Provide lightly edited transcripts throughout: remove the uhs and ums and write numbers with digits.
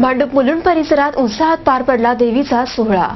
भांडूप मुलुंड परिसरात उत्साहात पार पडला देवीचा सोहळा।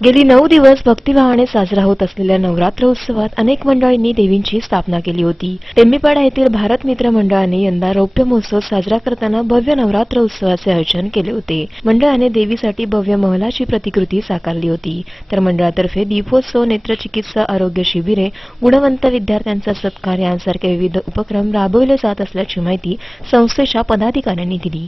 गेली 9 दिवस भक्तिभावाने साजरा होत असलेल्या नवरात्र उत्सवात अनेक मंडळींनी देवींची स्थापना केली होती। टेंबीपाडा येथील भारत मित्र मंडळाने यंदा रौप्य महोत्सव साजरा करताना भव्य नवरात्र उत्सवाचे आयोजन केले होते। मंडळाने देवीसाठी भव्य महलाची प्रतिकृती साकारली होती, तर मंडळातर्फे दीपोत्सव, नेत्रचिकित्सा, आरोग्य शिबिरे, गुणवंत विद्यार्थ्यांचा सत्कार यांसारखे विविध उपक्रम राबवले जात असल्याची माहिती संस्थेच्या पदाधिकाऱ्यांनी दिली।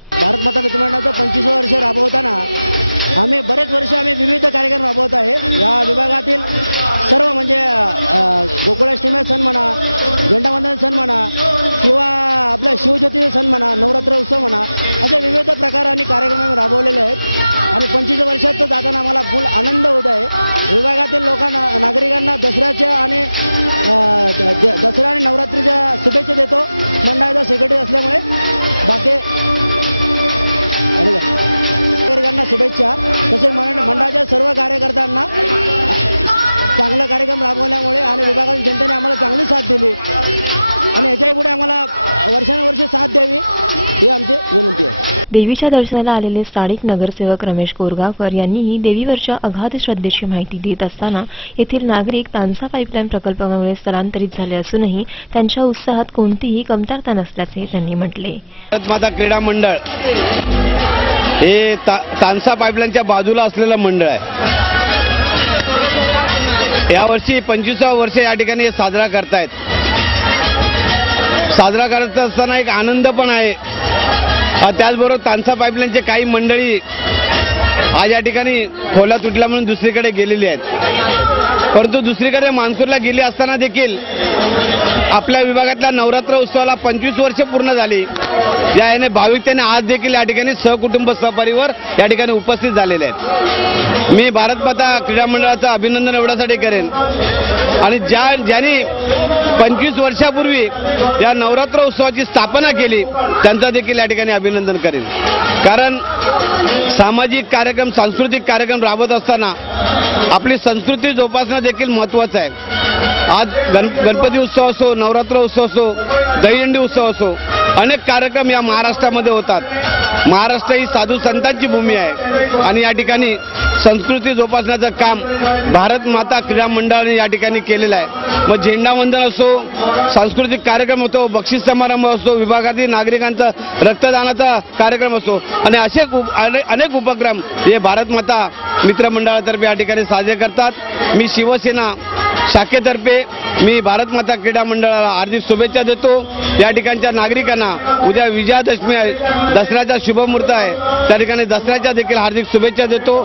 देवीच्या दर्शनाला आलेले स्थानिक नगरसेवक रमेश कोरगावकर यांनीही देवीवरच्या अगाध श्रद्धेची माहिती देत असताना येथील नागरिक तानसा पाईपलाईन प्रकल्पामुळे स्थलांतरित झाले असूनही त्यांच्या उत्साहात कोणतीही कमतरता नसल्याचे त्यांनी म्हटले। भारत माता क्रीडा मंडळ हे तानसा पाईपलाईनच्या बाजूला असलेलं मंडळ आहे। यावर्षी 25वे वर्ष या ठिकाणी साजरा करतायत। साजरा करत असताना एक आनंद पण आहे। त्याचबरोबर तानसा पाईपलाईनचे काही मंडळी आज या ठिकाणी खोला तुटला म्हणून दुसरीकडे गेलेली आहेत, परंतु दुसरीकडे मान्सूरला गेली असताना देखील आपल्या विभागातल्या नवरात्र उत्सवाला 25 वर्ष पूर्ण झाली। याने भाविकतेने आज देखील या ठिकाणी सहकुटुंब सहपरिवार या ठिकाणी उपस्थित झालेले आहेत। मी भारत माता क्रीडा मंडळाचं अभिनंदन एवढ्यासाठी करेन आणि ज्यांनी 25 वर्षापूर्वी या नवरात्र उत्सवाची स्थापना केली त्यांचा देखील या ठिकाणी अभिनंदन करेन। कारण सामाजिक कार्यक्रम, सांस्कृतिक कार्यक्रम राबवत असताना आपली संस्कृती जोपासणं देखील महत्त्वाचं आहे। आज गणपती उत्सव असो, नवरात्र उत्सव असो, दहीहंडी उत्सव असो, अनेक कार्यक्रम या महाराष्ट्रामध्ये होतात। महाराष्ट्र ही साधू संतांची भूमी आहे आणि या ठिकाणी संस्कृती जोपासण्याचं काम भारत माता क्रीडा मंडळाने या ठिकाणी केलेलं आहे। मग झेंडावंदन असो, सांस्कृतिक कार्यक्रम होतो, बक्षीस समारंभ असो, विभागातील नागरिकांचा रक्तदानाचा कार्यक्रम असो आणि असे अनेक उपक्रम हे भारत माता मित्र मंडळातर्फे या ठिकाणी साजरे करतात। मी शिवसेना शाखेतर्फे मी भारत माता क्रीडा मंडळाला हार्दिक शुभेच्छा देतो। या ठिकाणच्या नागरिकांना उद्या विजयादशमी आहे, दसऱ्याचा शुभमुहूर्त आहे, त्या ठिकाणी दसऱ्याच्या देखील हार्दिक शुभेच्छा देतो।